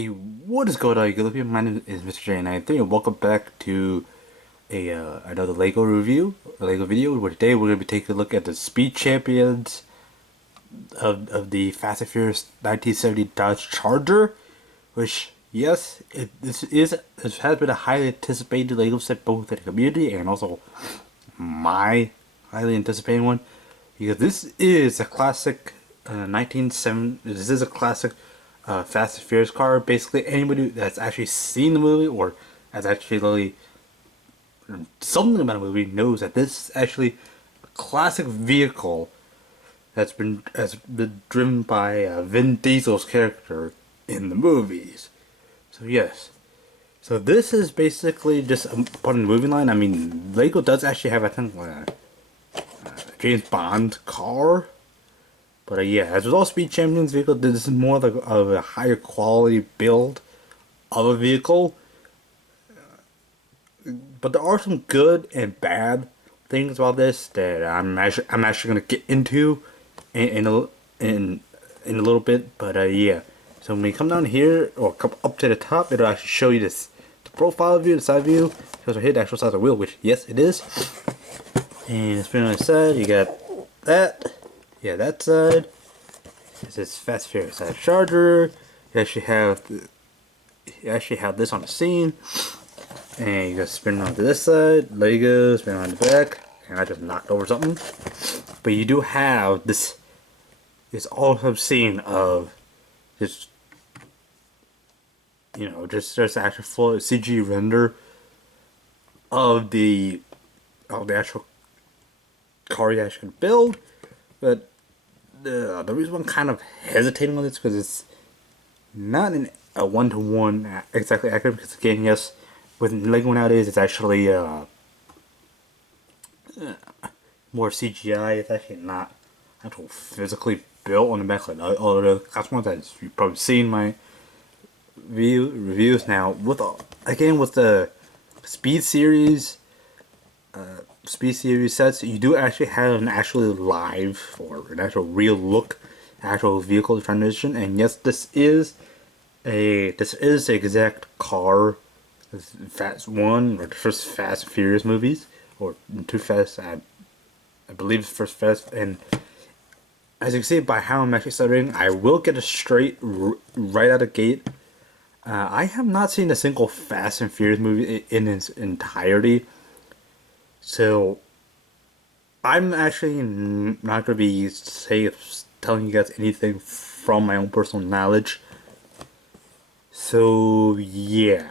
Hey, what is going on, Gillipy? My name is Mr. J93 and welcome back to another Lego review, a Lego video, where today we're going to be taking a look at the speed champions of the Fast and Furious 1970 Dodge Charger, which, yes, this has been a highly anticipated Lego set both in the community and also my highly anticipated one, because this is a classic 1970, this is a classic Fast and Furious car. Basically, anybody that's actually seen the movie or has actually something about the movie knows that this is actually a classic vehicle that's been driven by Vin Diesel's character in the movies. So yes, so this is basically just a part of the movie line. I mean, Lego does actually have, I think, a James Bond car. But yeah, as with all Speed Champions vehicles, this is more of a higher quality build of a vehicle. But there are some good and bad things about this that I'm actually gonna get into in a little bit. But yeah, so when we come down here or come up to the top, it'll actually show you the profile view, the side view. Shows right here the actual size of the wheel, which yes, it is. And spinning on the side, you got that. Yeah, that side. This is Fast and Furious side Charger. You actually have this on the scene, and you got spin onto this side. Lego spin on the back, and I just knocked over something. But you do have this awesome scene of just just actual full CG render of the actual car you actually build. But the reason I'm kind of hesitating on this because it's not in a one-to-one exactly accurate. Because again, yes, with Lego nowadays, it's actually more CGI. It's actually not actual physically built on the back like all the customers that you've probably seen my reviews now. With the Speed Series sets, you do actually have an actually live or an actual real look actual vehicle transition. And yes, this is the exact car, Fast One or the first Fast and Furious movies, or Too Fast. I believe it's first Fast. And as you can see by how I'm actually stuttering, I will get it straight right out of the gate. I have not seen a single Fast and Furious movie in its entirety. So, I'm actually not going to be telling you guys anything from my own personal knowledge. So, yeah.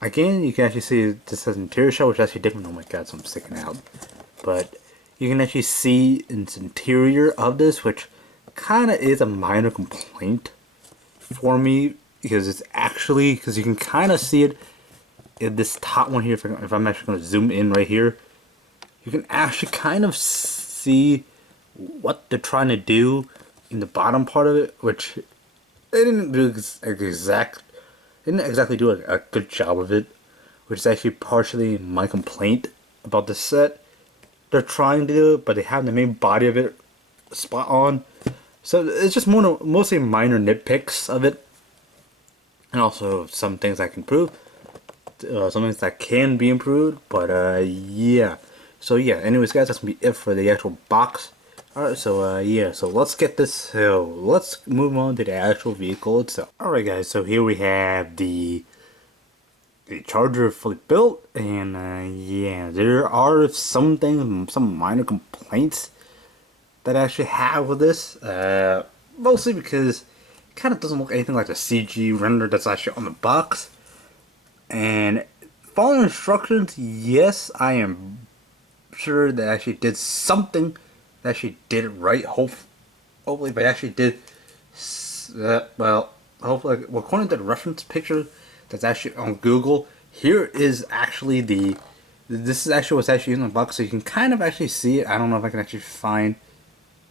Again, you can actually see this has an interior shot, which is actually different. Oh my god, so I'm sticking out. But, you can actually see its interior of this, which kind of is a minor complaint for me. Because you can kind of see it in this top one here. If I'm actually going to zoom in right here, you can actually kind of see what they're trying to do in the bottom part of it, which they didn't exactly do a good job of it, which is actually partially my complaint about the set. They're trying to do it, but they have the main body of it spot on, so it's just mostly minor nitpicks of it, and also some things I can improve. Some things that can be improved, but yeah. So yeah, anyways guys, that's gonna be it for the actual box. Alright, so yeah, so let's get this, so let's move on to the actual vehicle itself. Alright guys, so here we have the Charger fully built, and yeah, there are some minor complaints that I actually have with this, mostly because it kind of doesn't look anything like the CG render that's actually on the box. And following instructions, yes, I am sure they actually did something. They actually did it right. Hopefully, they actually did. Hopefully, according to the reference picture that's actually on Google, here is actually this is actually what's actually in the box, so you can kind of actually see it. I don't know if I can actually find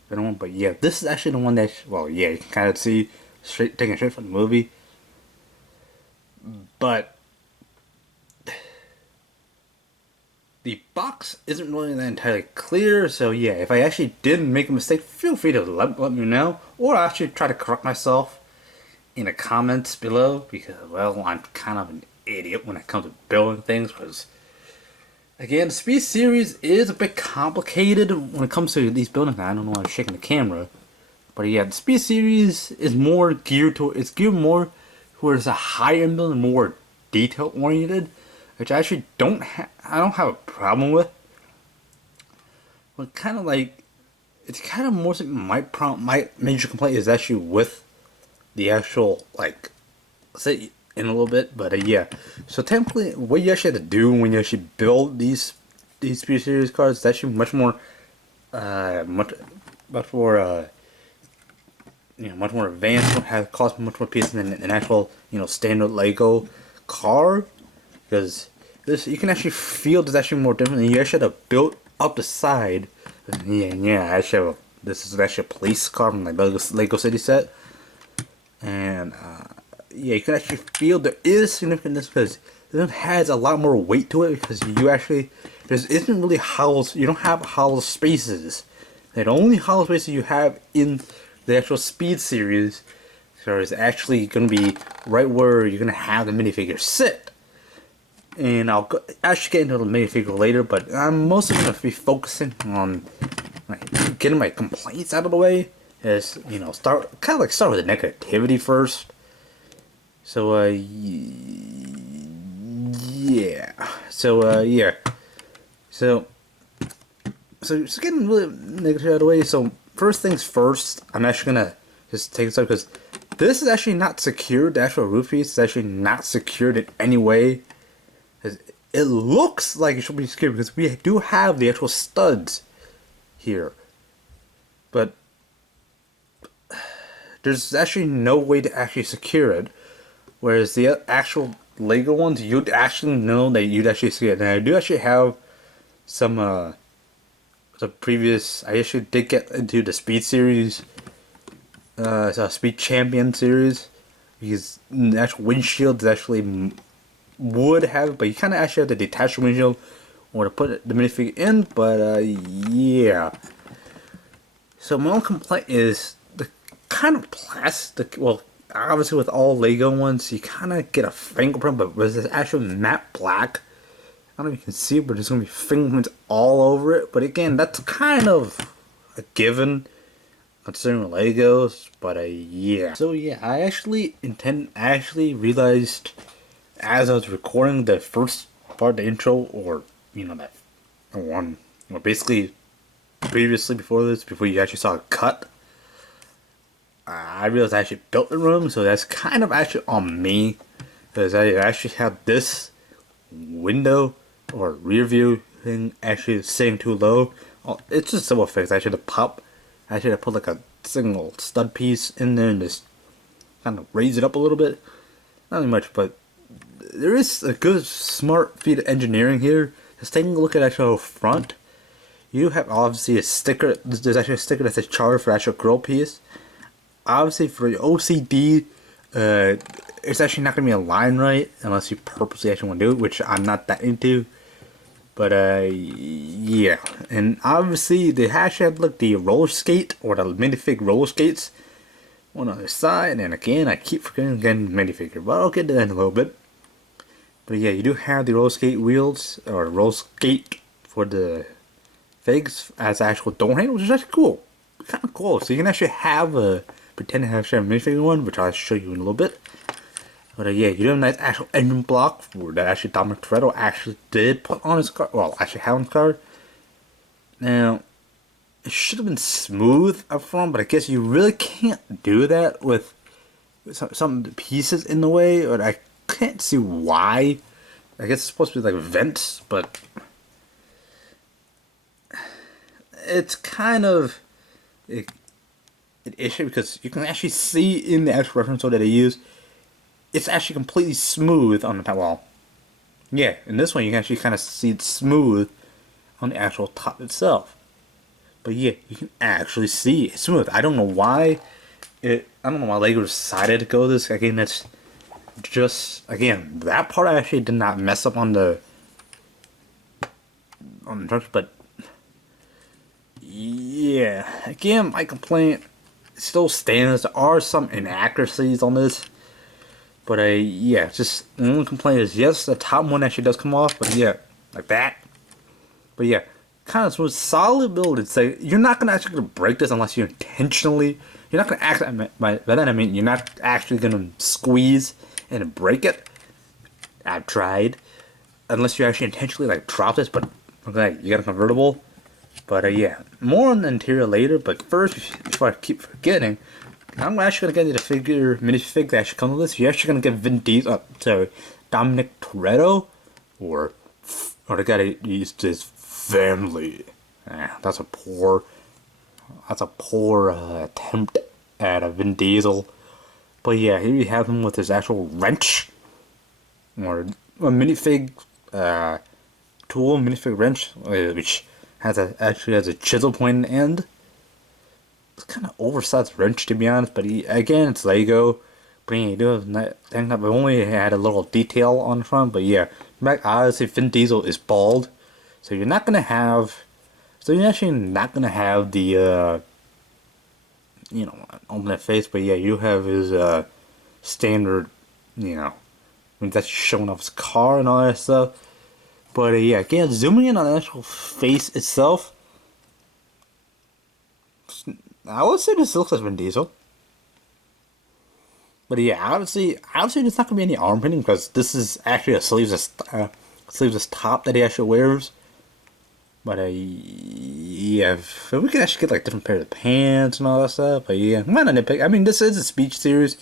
the one, but yeah, this is actually the one that. Well, yeah, you can kind of see taken straight from the movie, but the box isn't really that entirely clear. So yeah, if I actually did make a mistake, feel free to let me know, or actually try to correct myself in the comments below, because, well, I'm kind of an idiot when it comes to building things. Because, again, the Speed series is a bit complicated when it comes to these buildings. I don't know why I'm shaking the camera. But yeah, the Speed series is more geared to, it's geared more towards a higher build and more detail oriented, which I actually I don't have a problem with. But kind of like, it's kind of more my major complaint is actually with the actual, like, say in a little bit, but yeah. So technically, what you actually have to do when you actually build these Speed series cards is actually much more, much more, much more advanced. Have cost much more pieces than an actual, standard Lego car, because this you can actually feel there's actually more different. You actually have to build up the side. Yeah. Actually, this is actually a police car from like Lego City set, and yeah, you can actually feel there is significance because it has a lot more weight to it, because you actually there isn't really hollows. You don't have hollow spaces. The only hollow spaces you have in the actual Speed series is actually going to be right where you're going to have the minifigure sit. And I'll actually get into the minifigure later, but I'm mostly going to be focusing on getting my complaints out of the way. Is start with the negativity first. So yeah. So getting really negative out of the way. So first things first, I'm actually gonna just take this out because this is actually not secured. The actual roof piece is actually not secured in any way. It looks like it should be secured because we do have the actual studs here, but there's actually no way to actually secure it. Whereas the actual Lego ones, you'd actually know that you'd actually see it. And I do actually have some the previous. I actually did get into the Speed series, Speed Champion series, because the actual windshields actually would have, but you kind of actually have to detach the windshield or to put the minifig in. But yeah. So my only complaint is the kind of plastic. Well, obviously with all Lego ones, you kind of get a fingerprint, but with this actual matte black, I don't know if you can see, but there's going to be fingerprints all over it. But again, that's kind of a given considering Legos, but yeah. So yeah, I actually realized as I was recording the first part of the intro, or that one, or basically previously before you actually saw a cut, I realized I actually built the room, so that's kind of actually on me, because I actually have this window or rear view thing actually sitting too low. It's just a simple fix. I should have put like a single stud piece in there and just kind of raise it up a little bit. Not really much, but there is a good smart feat of engineering here. Just taking a look at actual front, you have obviously a sticker. There's actually a sticker that says charge for actual grill piece. Obviously for your OCD, it's actually not going to be aligned right unless you purposely actually want to do it, which I'm not that into. But yeah, and obviously they actually have like the roller skate or the minifig roller skates on the other side. And again, I keep forgetting again minifigure, but I'll get to that in a little bit. But yeah, you do have the roller skate wheels or roller skate for the figs as actual door handle, which is actually cool, kind of cool. So you can actually have a pretend to have a minifigure one, which I'll show you in a little bit. But yeah, you do have a nice actual engine block that actually Dominic Toretto actually did put on his car. Well, actually have on his car. Now, it should have been smooth up front, but I guess you really can't do that with some pieces in the way. But I can't see why. I guess it's supposed to be like vents, but it's kind of an issue because you can actually see in the actual reference photo that they use, it's actually completely smooth on the top wall. Yeah, in this one you can actually kind of see it smooth on the actual top itself. But yeah, you can actually see it smooth. I don't know why Lego decided to go this. Again, that's just, again, that part I actually did not mess up on the trucks, but yeah, again, my complaint it still stands. There are some inaccuracies on this. But yeah, just the only complaint is yes, the top one actually does come off, but yeah, like that. But yeah, kind of smooth, solid build. It's like you're not gonna actually gonna break this unless you intentionally. You're not gonna actually. By that I mean you're not actually gonna squeeze and break it. I've tried, unless you actually intentionally like drop this. But okay, you got a convertible. But yeah, more on the interior later. But first, before I keep forgetting, I'm actually gonna get into the figure minifig that actually comes with this. You're actually gonna get Vin Diesel, sorry, Dominic Toretto, or the guy that used his family. That's a poor attempt at a Vin Diesel. But yeah, here you have him with his actual wrench, or a minifig tool, minifig wrench, which actually has a chisel point in the end. It's kind of oversized wrench to be honest, but again, it's Lego. But yeah, you do have that thing that only had a little detail on the front. But yeah, back obviously Vin Diesel is bald, so you're not gonna have. So you're actually not gonna have the on that face. But yeah, you have his standard, when that's showing off his car and all that stuff. But yeah, again, zooming in on the actual face itself, I would say this looks like Vin Diesel. But yeah, obviously there's not gonna be any arm printing because this is actually a sleeveless top that he actually wears. But yeah, we could actually get like different pairs of pants and all that stuff. But yeah, I'm not a nitpick. I mean, this is a Speed series,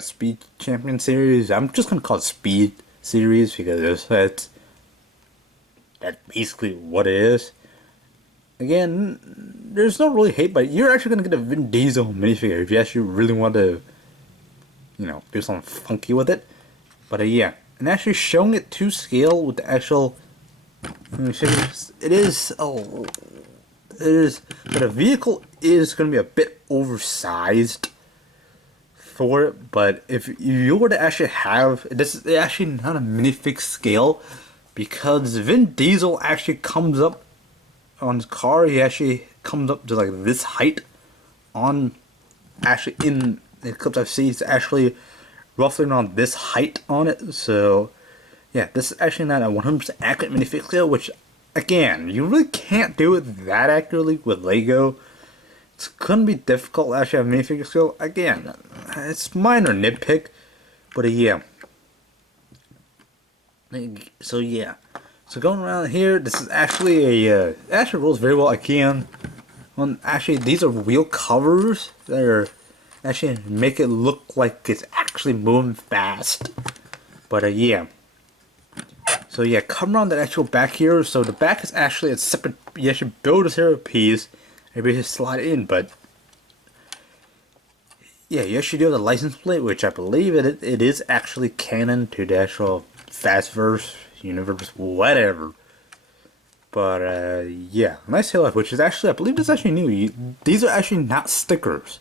Speed Champion series. I'm just gonna call it Speed series because that's basically what it is. Again, there's no really hate, but you're actually gonna get a Vin Diesel minifigure if you actually really want to, do something funky with it. But yeah, and actually showing it to scale with the actual minifigures, it is, but the vehicle is gonna be a bit oversized for it. But if you were to actually have this, is actually not a minifig scale because Vin Diesel actually comes up. On his car, he actually comes up to like this height. In the clips I've seen, it's actually roughly around this height on it. So, yeah, this is actually not a 100% accurate minifig scale, which, again, you really can't do it that accurately with Lego. It's gonna be difficult to actually have a minifig scale. Again, it's minor nitpick, but yeah. So, yeah. So going around here, this is actually it actually rolls very well again. Actually, these are wheel covers that are actually make it look like it's actually moving fast. But yeah. So yeah, come around the actual back here. So the back is actually a separate. You actually build a separate piece, and you just slide it in. But yeah, you actually do have the license plate, which I believe it is actually canon to the actual Fastverse universe, whatever. But yeah, nice tail light, which is actually, I believe this is actually new. These are actually not stickers.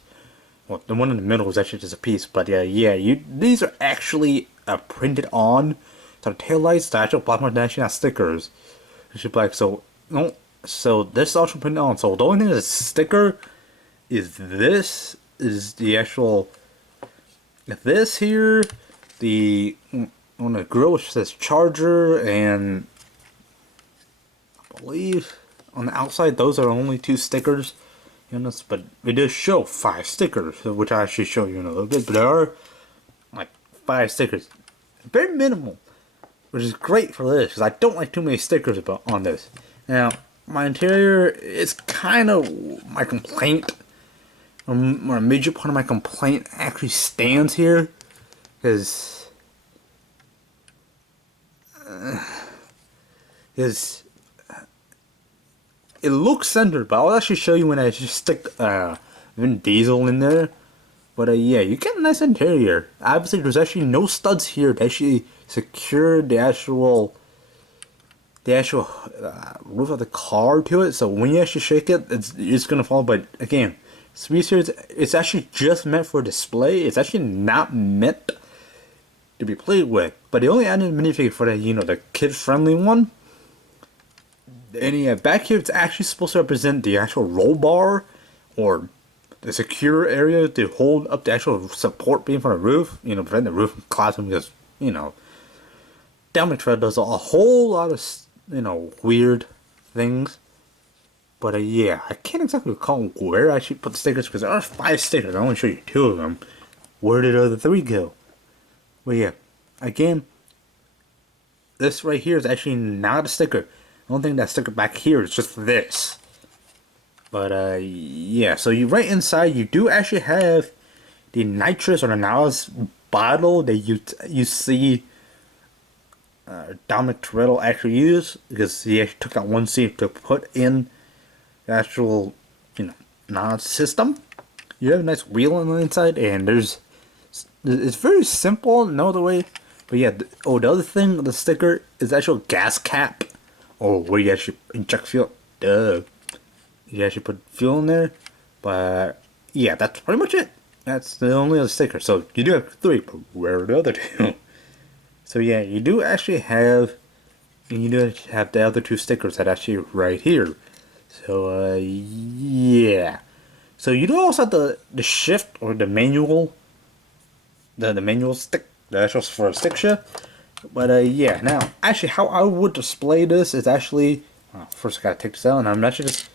Well, the one in the middle is actually just a piece, but these are actually printed on. So the tail lights, the actual black ones, are actually not stickers. It's just like so. No, so this is also printed on. So the only thing that's a sticker is this is the actual. This here, the on the grill which says charger, and I believe on the outside those are only 2 stickers. But it does show 5 stickers, which I actually show you in a little bit. But there are like 5 stickers, very minimal, which is great for this because I don't like too many stickers on this. Now my interior is kind of my complaint, or a major part of my complaint actually stands here, because it looks centered, but I'll actually show you when I just stick Vin Diesel in there. But yeah, you get a nice interior. Obviously, there's actually no studs here to actually secure the actual roof of the car to it. So when you actually shake it, it's gonna fall. But again, Speed Series, it's actually just meant for display. It's actually not meant to be played with. But they only added a minifig for the kid-friendly one. And yeah, back here it's actually supposed to represent the actual roll bar, or the secure area to hold up the actual support beam from the roof. You know, prevent the roof from collapsing because, you know, Dominic Toretto does a whole lot of, you know, weird things. But yeah, I can't exactly recall where I should put the stickers because there are 5 stickers. I only show you 2 of them. Where did the other 3 go? Well, yeah, again, this right here is actually not a sticker. The only thing that sticker back here is just this. But yeah, so you right inside you do actually have the nitrous or the Nals bottle that you see Dominic Toretto actually use, because he actually took out one seat to put in the actual, you know, Nals system. You have a nice wheel on the inside, and it's very simple, no other way. But yeah, the other thing, the sticker is the actual gas cap, or where you actually inject fuel. Duh. You actually put fuel in there. But yeah, that's pretty much it. That's the only other sticker. So you do have 3, but where are the other 2? So yeah, you do actually have, and you do have the other 2 stickers that actually right here. So yeah. So you do also have the shift or the manual, the manual stick, the actual for a stick shift. But yeah, now actually how I would display this is actually, first I gotta take this out, and I'm actually just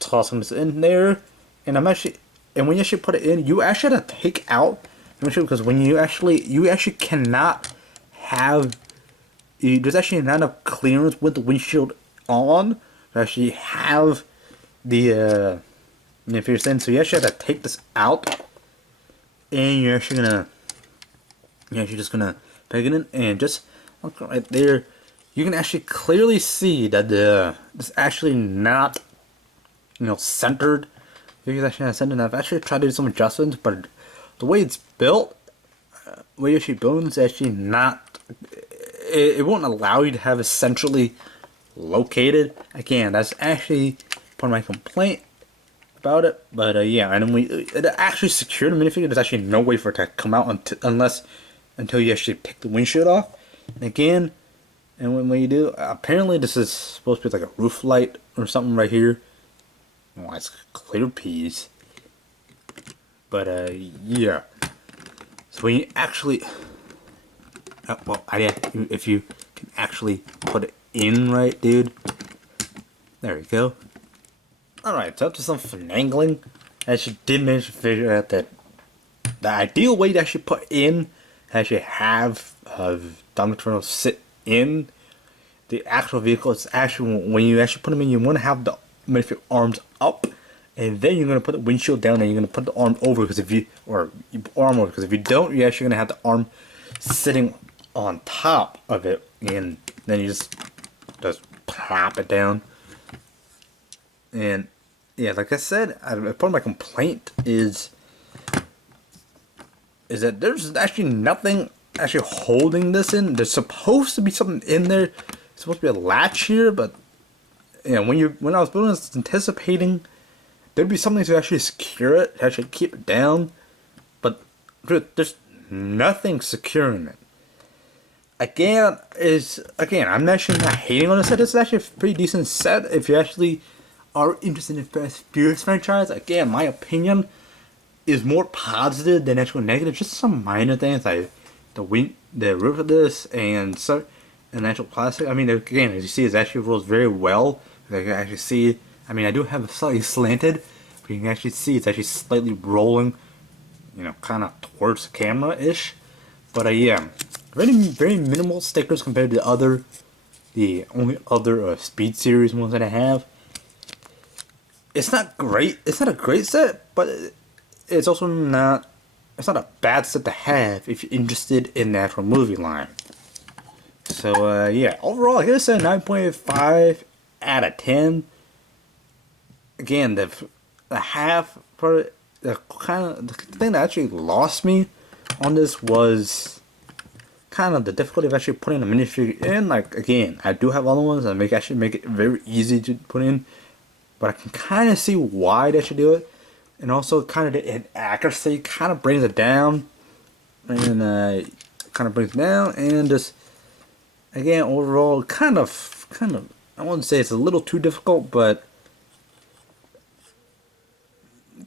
tossing this in there, and when you actually put it in, you actually have to take out, because when you actually cannot have, there's actually not enough clearance with the windshield on to actually have the Minifig in. So you actually have to take this out, and you're actually just gonna peg it in, and just look right there, you can actually clearly see that it's actually not, you know, centered. It's actually not centered. I've actually tried to do some adjustments, but the way it's built, the way you actually build it is actually not. It won't allow you to have it centrally located. Again, that's actually part of my complaint about it. But yeah, and then it actually secured the minifig. There's actually no way for it to come out until you actually take the windshield off. And again, and when you do, apparently this is supposed to be like a roof light or something right here. Oh, it's clear piece. But yeah. So when you actually, if you can actually put it in right, dude. There we go. Alright, so up to some finagling. I actually did manage to figure out that the ideal way to actually put in, actually have Dominic Toretto sit in the actual vehicle. It's actually, when you actually put them in, you want to have the minifig arms up, and then you're going to put the windshield down, and you're going to put the arm over, because if you don't, you're actually going to have the arm sitting on top of it, and then you just plop it down. And yeah, like I said, part of my complaint is that there's actually nothing actually holding this in. There's supposed to be something in there. It's supposed to be a latch here, but you know, when I was building this, anticipating there'd be something to actually secure it, to actually keep it down, but there's nothing securing it. Again, I'm actually not hating on the set. This is actually a pretty decent set if you actually are interested in the Fast and Furious franchise. Again, my opinion is more positive than actual negative. Just some minor things like the roof of this and actual plastic. I mean, again, as you see, it actually rolls very well. I can actually see. I mean, I do have it slightly slanted, but you can actually see it's actually slightly rolling, you know, kind of towards the camera-ish. But yeah, very minimal stickers compared to the only other Speed Series ones that I have. It's not great. It's not a great set, but it's also not. It's not a bad set to have if you're interested in the actual movie line. So yeah, overall, I give this a 9.5 out of 10. Again, the half part, the thing that actually lost me on this was kind of the difficulty of actually putting the minifig in. Like, again, I do have other ones that actually make it very easy to put in, but I can kind of see why they should do it, and also kind of the inaccuracy kind of brings it down, and and just again overall kind of I wouldn't say it's a little too difficult, but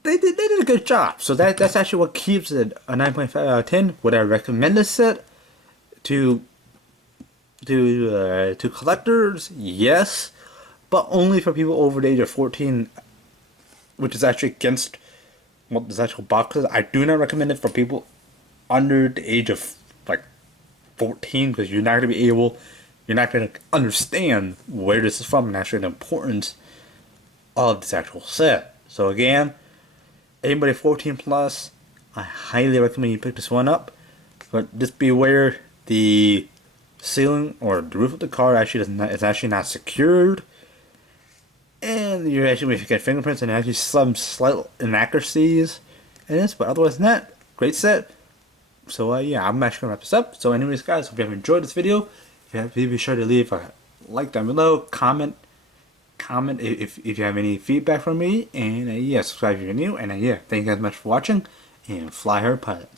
they did a good job. So that's actually what keeps it a 9.5 out of 10. Would I recommend this set to collectors? Yes, but only for people over the age of 14, which is actually against what this actual box is. I do not recommend it for people under the age of like 14 because you're not going to be able, you're not going to understand where this is from and actually the importance of this actual set. So again, anybody 14 plus, I highly recommend you pick this one up. But just be aware the ceiling or the roof of the car actually is actually not secured, and you actually if you get fingerprints and actually some slight inaccuracies in this. But otherwise than that, great set. So yeah, I'm actually gonna wrap this up. So anyways, guys, hope you have enjoyed this video. If you have, be sure to leave a like down below, comment if you have any feedback from me, and yeah, subscribe if you're new. And yeah, thank you guys much for watching, and fly hard pilots.